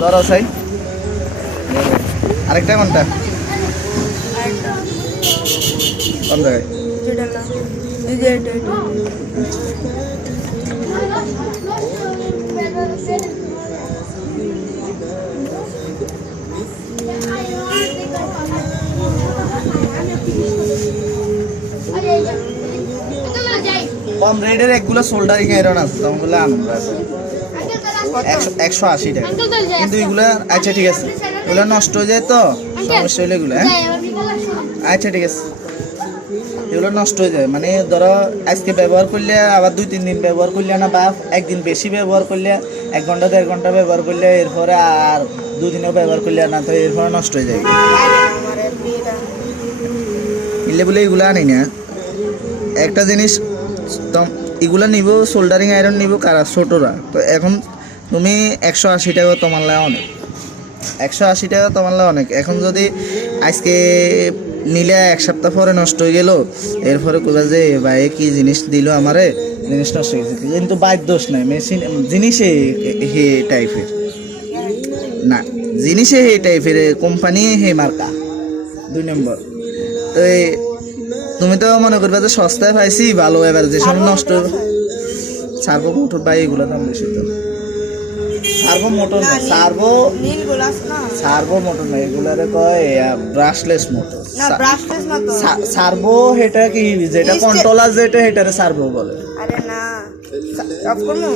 ধরো সাই আরেকটা কোনটা কোন জায়গায় কম রেটের একগুলো সোল্ডারিং আয়রন আছে তখনগুলো আমরা 180 টাকা কিন্তু এগুলা আচ্ছা ঠিক আছে এগুলো নষ্ট হয়ে যায় তো সমস্যা হলে এগুলো আচ্ছা ঠিক আছে এগুলো নষ্ট হয়ে যায় মানে ধরো আজকে ব্যবহার করলে আবার 2-3 দিন ব্যবহার করলে না বা একদিন বেশি ব্যবহার করলে 1 ঘন্টা 1.5 ঘন্টা ব্যবহার করলে এরপরে আর 2 দিনও ব্যবহার করলে না তো এরপরে নষ্ট হয়ে যায় এলে বলে এগুলো আনি না একটা জিনিস এগুলা নিব সোল্ডারিং আয়রন নিব কারা ছোটরা তো এখন তুমি 180 টাকা তোমার লাগে অনেক 180 টাকা তোমার লাগে অনেক এখন যদি আজকে নিলে 1 সপ্তাহ পরে নষ্ট হয়ে গেল এরপরে কোথা যে ভাই কি জিনিস দিল আমারে জিনিস নষ্ট হয়ে গেছে কিন্তু বাইর দোষ নাই মেশিন জিনিসে হে টাইপের না জিনিসে হে টাইপের কোম্পানি হে মার্কা 2 নম্বর তো তুমি তো মনে করবে যে সস্তায় পাইছি ভালো এবার যে সব নষ্ট সার্ভো মোটর বাই এগুলো দাম বেশি তো সার্ভো মোটর না সার্ভো মোটর না এগুলারে কয় ব্রাশলেস মোটর না ব্রাশলেস না তো সার্ভো এটা কি যেটা কন্ট্রোলার যেটা এটারে সার্ভো বলে আরে না অফ করমু